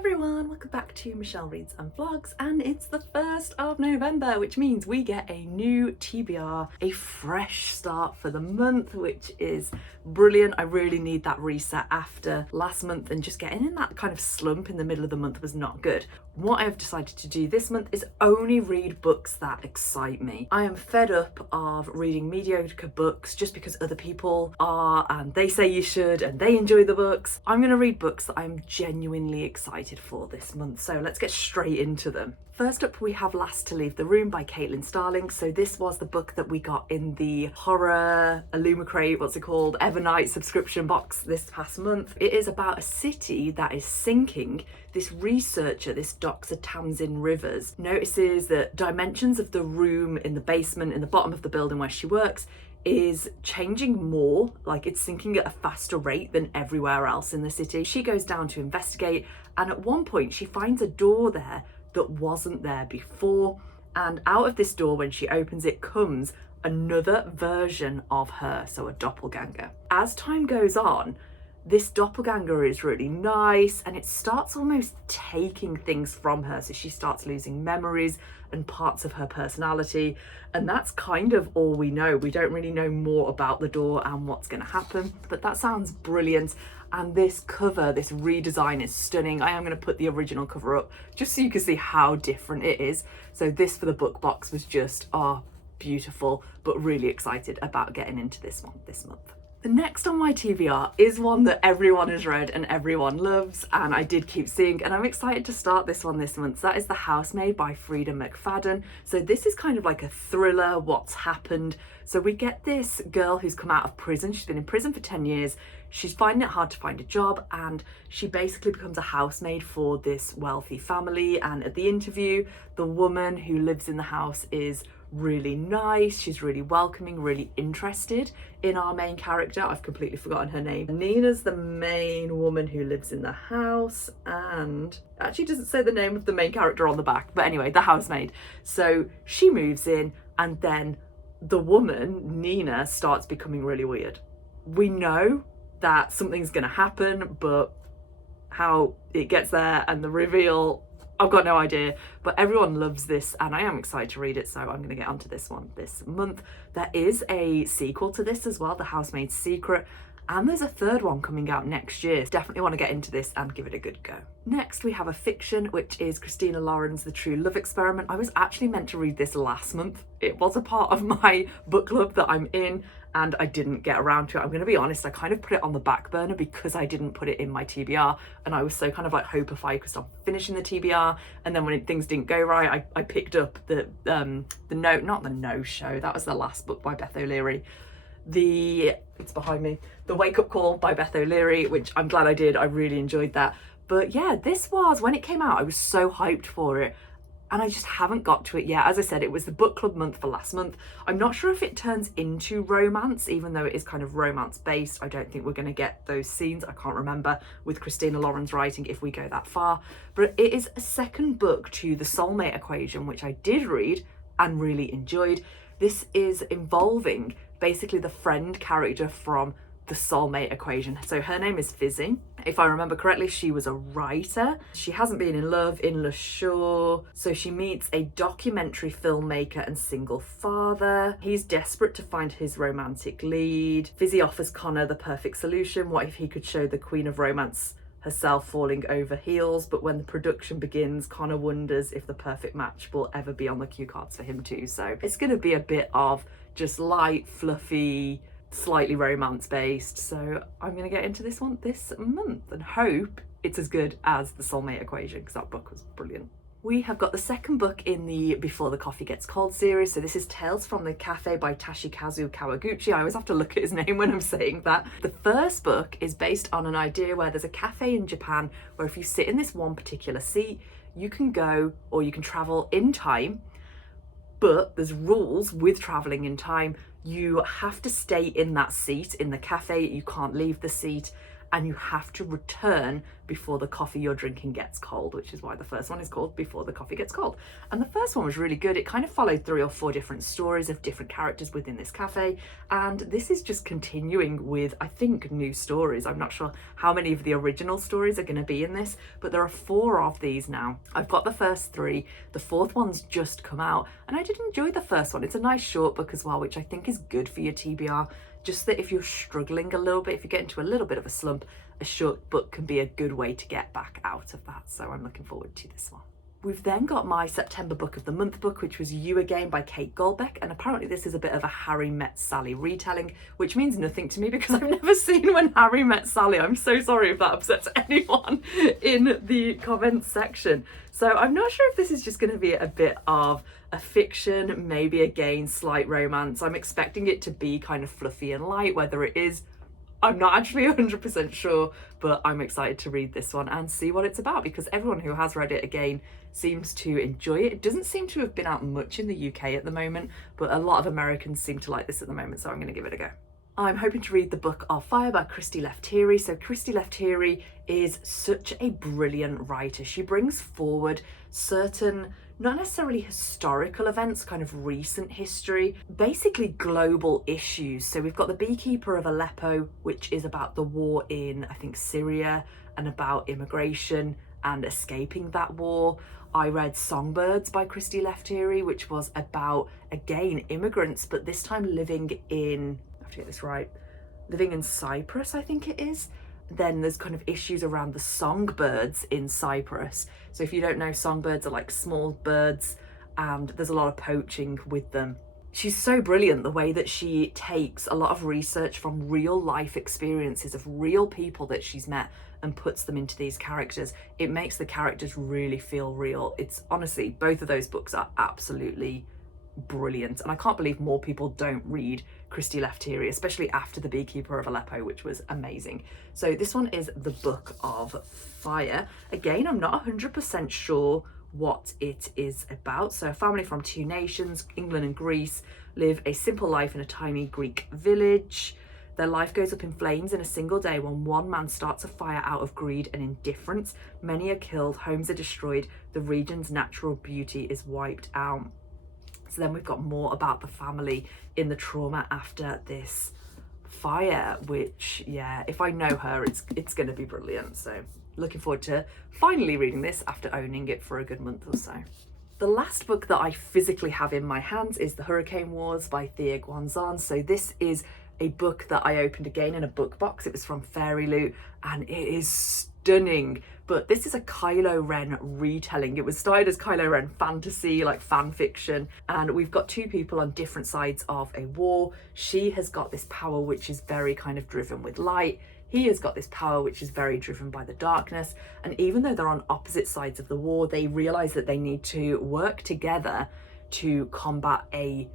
everyone, welcome back to Michelle Reads and Vlogs, and it's the 1st of November, which means we get a new TBR, a fresh start for the month, which is brilliant. I really need that reset after last month, and just getting in that kind of slump in the middle of the month was not good. What I've decided to do this month is only read books that excite me. I am fed up of reading mediocre books just because other people are and they say you should and they enjoy the books. I'm going to read books that I'm genuinely excited for this month, so let's get straight into them. First up, we have Last to Leave the Room by Starling. So this was the book that we got in the horror Illumicrate, Evernight subscription box this past month. It is about a city that is sinking. This researcher, this Dr. Tamsin Rivers, notices that dimensions of the room in the basement, in the bottom of the building where she works, is changing more, like it's sinking at a faster rate than everywhere else in the city. She goes down to investigate, and at one point she finds a door there that wasn't there before, and out of this door, when she opens it, comes another version of her, so a doppelganger. As time goes on, this doppelganger is really nice, and it starts almost taking things from her, so she starts losing memories and parts of her personality, and that's kind of all we know. We don't really know more about the door and what's going to happen, but that sounds brilliant. And this cover, this redesign, is stunning. I am going to put the original cover up just so you can see how different it is. So this for the book box was just beautiful, but really excited about getting into this one this month. The next on my TBR is one that everyone has read and everyone loves, and I did keep seeing, and I'm excited to start this one this month. So that is The Housemaid by Freida McFadden. So this is kind of like a thriller, what's happened. So we get this girl who's come out of prison. She's been in prison for 10 years. She's finding it hard to find a job, and she basically becomes a housemaid for this wealthy family. And at the interview, the woman who lives in the house is really nice. She's really welcoming, really interested in our main character. I've completely forgotten her name. Nina's the main woman who lives in the house, and actually doesn't say the name of the main character on the back, but anyway, the housemaid. So she moves in, and then the woman, Nina, starts becoming really weird. We know that something's gonna happen, but how it gets there and the reveal, I've got no idea, but everyone loves this and I am excited to read it, so I'm going to get onto this one this month. There is a sequel to this as well, The Housemaid's Secret, and there's a third one coming out next year. Definitely want to get into this and give it a good go. Next, we have a fiction, which is Christina Lauren's The True Love Experiment. I was actually meant to read this last month. It was a part of my book club that I'm in, and I didn't get around to it. I'm going to be honest, I kind of put it on the back burner because I didn't put it in my TBR, and I was so kind of like hopified because I'm finishing the TBR, and then when things didn't go right, I picked up the No-Show. That was the last book by Beth O'Leary. It's behind me, The Wake Up Call by Beth O'Leary, which I'm glad I did. I really enjoyed that. But yeah, this was, when it came out, I was so hyped for it, and I just haven't got to it yet. As I said, it was the book club month for last month. I'm not sure if it turns into romance, even though it is kind of romance based. I don't think we're going to get those scenes. I can't remember with Christina Lauren's writing if we go that far. But it is a second book to The Soulmate Equation, which I did read and really enjoyed. This is involving basically the friend character from The Soulmate Equation. So her name is Fizzy. If I remember correctly, she was a writer. She hasn't been in love in Le Shore, so she meets a documentary filmmaker and single father. He's desperate to find his romantic lead. Fizzy offers Connor the perfect solution. What if he could show the Queen of Romance herself falling over heels? But when the production begins, Connor wonders if the perfect match will ever be on the cue cards for him too. So it's going to be a bit of just light, fluffy, slightly romance based. So I'm going to get into this one this month and hope it's as good as The Soulmate Equation, because that book was brilliant. We have got the second book in the Before the Coffee Gets Cold series. So this is Tales from the Café by Toshikazu Kawaguchi. I always have to look at his name when I'm saying that. The first book is based on an idea where there's a cafe in Japan where if you sit in this one particular seat, you can go or you can travel in time, but there's rules with traveling in time. You have to stay in that seat in the cafe. You can't leave the seat. and you have to return before the coffee you're drinking gets cold, which is why the first one is called Before the Coffee Gets Cold. And the first one was really good. It kind of followed 3 or 4 different stories of different characters within this cafe, and this is just continuing with, I think, new stories. I'm not sure how many of the original stories are going to be in this, but there are 4 of these now. I've got the first 3, the 4th one's just come out, and I did enjoy the first one. It's a nice short book as well, which I think is good for your TBR. Just that if you're struggling a little bit, if you get into a little bit of a slump, a short book can be a good way to get back out of that. So I'm looking forward to this one. We've then got my September Book of the Month book, which was You Again by Kate Goldbeck, and apparently this is a bit of a Harry Met Sally retelling, which means nothing to me because I've never seen When Harry Met Sally. I'm so sorry if that upsets anyone in the comments section. So I'm not sure if this is just going to be a bit of a fiction, maybe again slight romance. I'm expecting it to be kind of fluffy and light. Whether it is, I'm not actually 100% sure, but I'm excited to read this one and see what it's about, because everyone who has read it again seems to enjoy it. It doesn't seem to have been out much in the UK at the moment, but a lot of Americans seem to like this at the moment, so I'm going to give it a go. I'm hoping to read The Book of Fire by Christy Lefteri. So Christy Lefteri is such a brilliant writer. She brings forward certain, not necessarily historical events, kind of recent history, basically global issues. So we've got The Beekeeper of Aleppo, which is about the war in, I think, Syria, and about immigration and escaping that war. I read Songbirds by Christy Lefteri, which was about, again, immigrants, but this time living in, I have to get this right, living in Cyprus, I think it is. Then there's kind of issues around the songbirds in Cyprus. So if you don't know, songbirds are like small birds, and there's a lot of poaching with them. She's so brilliant, the way that she takes a lot of research from real life experiences of real people that she's met and puts them into these characters. It makes the characters really feel real. It's honestly, both of those books are absolutely brilliant, and I can't believe more people don't read Christy Lefteri, especially after The Beekeeper of Aleppo, which was amazing. So this one is The Book of Fire. Again, I'm not 100% sure what it is about. So a family from 2 nations, England and Greece, live a simple life in a tiny Greek village. Their life goes up in flames in a single day when one man starts a fire out of greed and indifference. Many are killed, homes are destroyed, the region's natural beauty is wiped out. So then we've got more about the family in the trauma after this fire, which, yeah, if I know her, it's going to be brilliant. So looking forward to finally reading this after owning it for a good month or so. The last book that I physically have in my hands is The Hurricane Wars by Thea Guanzon. So this is a book that I opened again in a book box. It was from Fairy Loot, and it is stunning. But this is a Kylo Ren retelling. It was started as Kylo Ren fantasy, like fan fiction, and we've got 2 people on different sides of a war. She has got this power which is very kind of driven with light. He has got this power which is very driven by the darkness. And even though they're on opposite sides of the war, they realise that they need to work together to combat a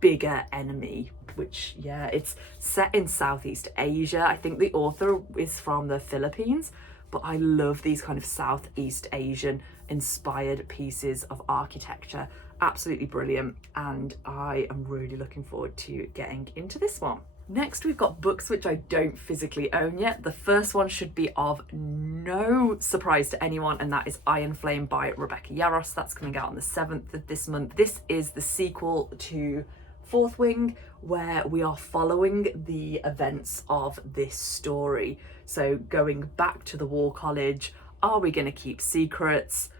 bigger enemy, which, yeah, it's set in Southeast Asia. I think the author is from the Philippines, but I love these kind of Southeast Asian inspired pieces of architecture. Absolutely brilliant, and I am really looking forward to getting into this one. Next, we've got books which I don't physically own yet. The first one should be of no surprise to anyone, and that is Iron Flame by Rebecca Yarros. That's coming out on the 7th of this month. This is the sequel to Fourth Wing, where we are following the events of this story. So going back to the War College, are we going to keep secrets?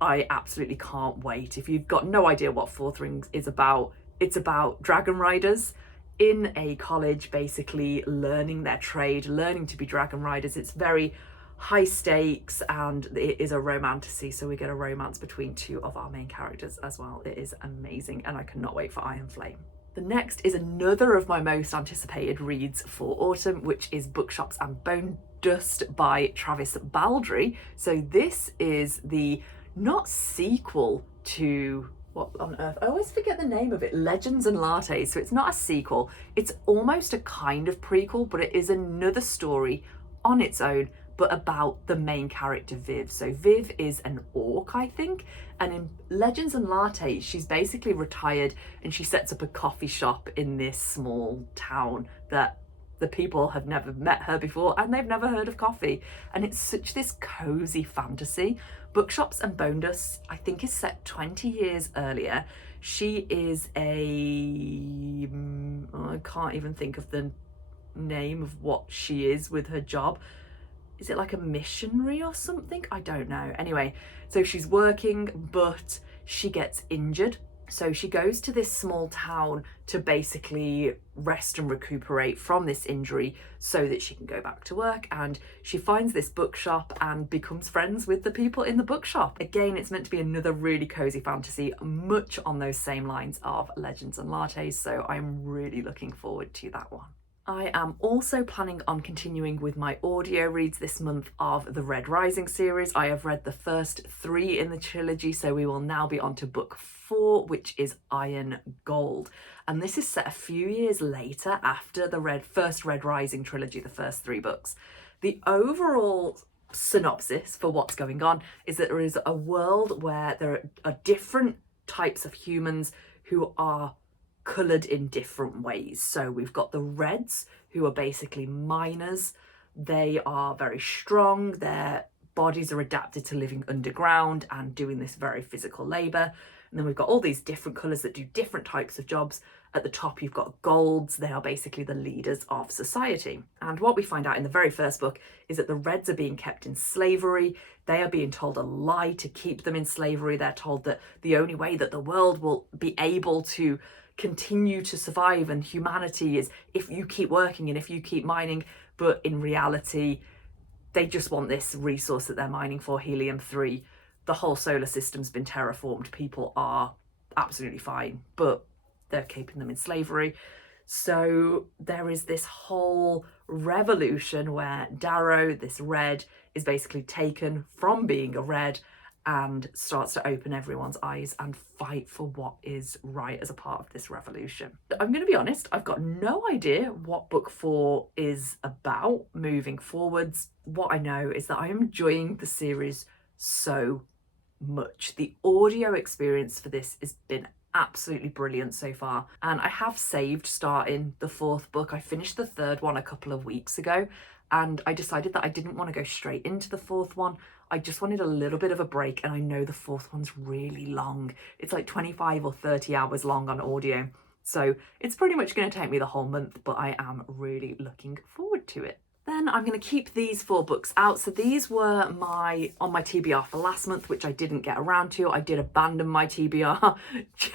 I absolutely can't wait. If you've got no idea what Fourth Wing is about, it's about dragon riders in a college, basically learning their trade, learning to be dragon riders. It's very high stakes, and it is a romantasy, so we get a romance between 2 of our main characters as well. It is amazing, and I cannot wait for Iron Flame. The next is another of my most anticipated reads for autumn, which is Bookshops and Bonedust by Travis Baldree. So this is the not sequel to, what on earth, I always forget the name of it, Legends and Lattes. So it's not a sequel, it's almost a kind of prequel, but it is another story on its own, but about the main character Viv. So Viv is an orc, I think, and in Legends and Lattes, she's basically retired and she sets up a coffee shop in this small town that the people have never met her before and they've never heard of coffee. And it's such this cozy fantasy. Bookshops and Bonedust, I think, is set 20 years earlier. She is I can't even think of the name of what she is with her job. Is it like a missionary or something? I don't know. Anyway, so she's working, but she gets injured. So she goes to this small town to basically rest and recuperate from this injury so that she can go back to work. And she finds this bookshop and becomes friends with the people in the bookshop. Again, it's meant to be another really cozy fantasy, much on those same lines of Legends and Lattes. So I'm really looking forward to that one. I am also planning on continuing with my audio reads this month of the Red Rising series. I have read the first 3 in the trilogy, so we will now be on to book 4, which is Iron Gold. And this is set a few years later after the first Red Rising trilogy, the first 3 books. The overall synopsis for what's going on is that there is a world where there are different types of humans who are coloured in different ways. So we've got the Reds, who are basically miners. They are very strong. Their bodies are adapted to living underground and doing this very physical labour. And then we've got all these different colours that do different types of jobs. At the top, you've got Golds. They are basically the leaders of society. And what we find out in the very first book is that the Reds are being kept in slavery. They are being told a lie to keep them in slavery. They're told that the only way that the world will be able to continue to survive and humanity is if you keep working and if you keep mining. But in reality, they just want this resource that they're mining for, helium-3. The whole solar system's been terraformed. People are absolutely fine, but they're keeping them in slavery. So there is this whole revolution where Darrow, this Red, is basically taken from being a Red and starts to open everyone's eyes and fight for what is right as a part of this revolution. I'm going to be honest, I've got no idea what book 4 is about moving forwards. What I know is that I am enjoying the series so much. The audio experience for this has been absolutely brilliant so far, and I have saved starting the 4th book. I finished the 3rd one a couple of weeks ago, and I decided that I didn't want to go straight into the 4th one. I just wanted a little bit of a break, and I know the 4th one's really long. It's like 25 or 30 hours long on audio. So it's pretty much going to take me the whole month, but I am really looking forward to it. Then I'm going to keep these 4 books out. So these were on my TBR for last month, which I didn't get around to. I did abandon my TBR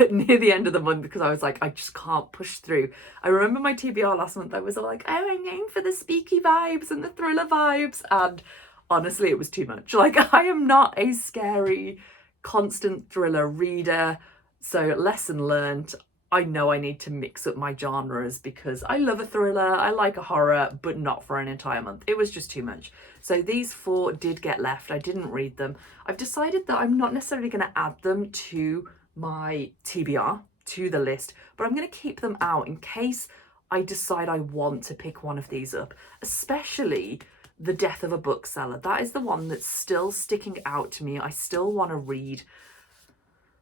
near the end of the month because I was like, I just can't push through. I remember my TBR last month, I was all like, oh, I'm going for the speaky vibes and the thriller vibes. And honestly, it was too much. Like, I am not a scary, constant thriller reader. So lesson learned. I know I need to mix up my genres because I love a thriller, I like a horror, but not for an entire month. It was just too much. So these 4 did get left. I didn't read them. I've decided that I'm not necessarily going to add them to my TBR, to the list, but I'm going to keep them out in case I decide I want to pick one of these up, especially The Death of a Bookseller. That is the one that's still sticking out to me. I still want to read.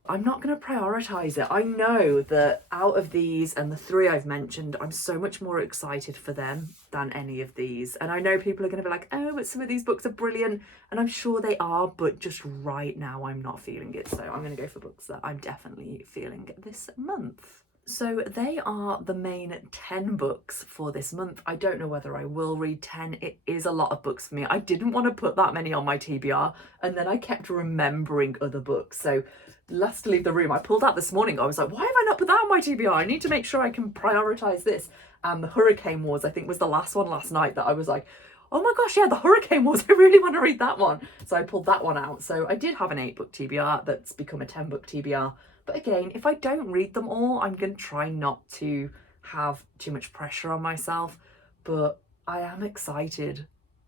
I'm not going to prioritise it. I know that out of these and the 3 I've mentioned, I'm so much more excited for them than any of these. And I know people are going to be like, oh, but some of these books are brilliant. And I'm sure they are, but just right now I'm not feeling it. So I'm going to go for books that I'm definitely feeling this month. So they are the main 10 books for this month. I don't know whether I will read 10. It is a lot of books for me. I didn't want to put that many on my TBR, and then I kept remembering other books. So last to leave the room, I pulled out this morning. I was like, why have I not put that on my TBR? I need to make sure I can prioritise this. And the Hurricane Wars, I think, was the last one last night that I was like, oh my gosh, yeah, the Hurricane Wars. I really want to read that one. So I pulled that one out. So I did have an 8-book TBR that's become a 10-book TBR. But again, if I don't read them all, I'm going to try not to have too much pressure on myself. But I am excited.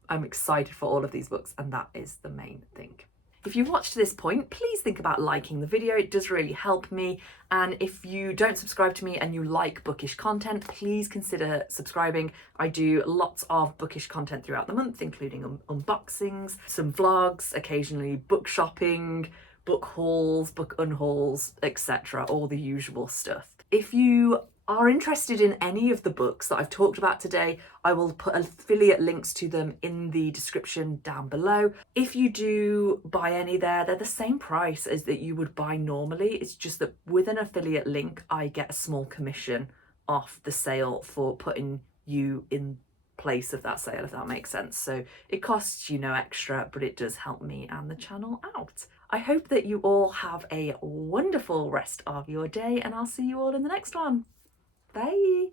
I'm excited for all of these books, and that is the main thing. If you watched to this point, please think about liking the video. It does really help me. And if you don't subscribe to me and you like bookish content, please consider subscribing. I do lots of bookish content throughout the month, including unboxings, some vlogs, occasionally book shopping, book hauls, book unhauls, etc. All the usual stuff. If you are interested in any of the books that I've talked about today, I will put affiliate links to them in the description down below. If you do buy any there, they're the same price as that you would buy normally. It's just that with an affiliate link, I get a small commission off the sale for putting you in place of that sale, if that makes sense. So it costs you no extra, but it does help me and the channel out. I hope that you all have a wonderful rest of your day, and I'll see you all in the next one. Bye.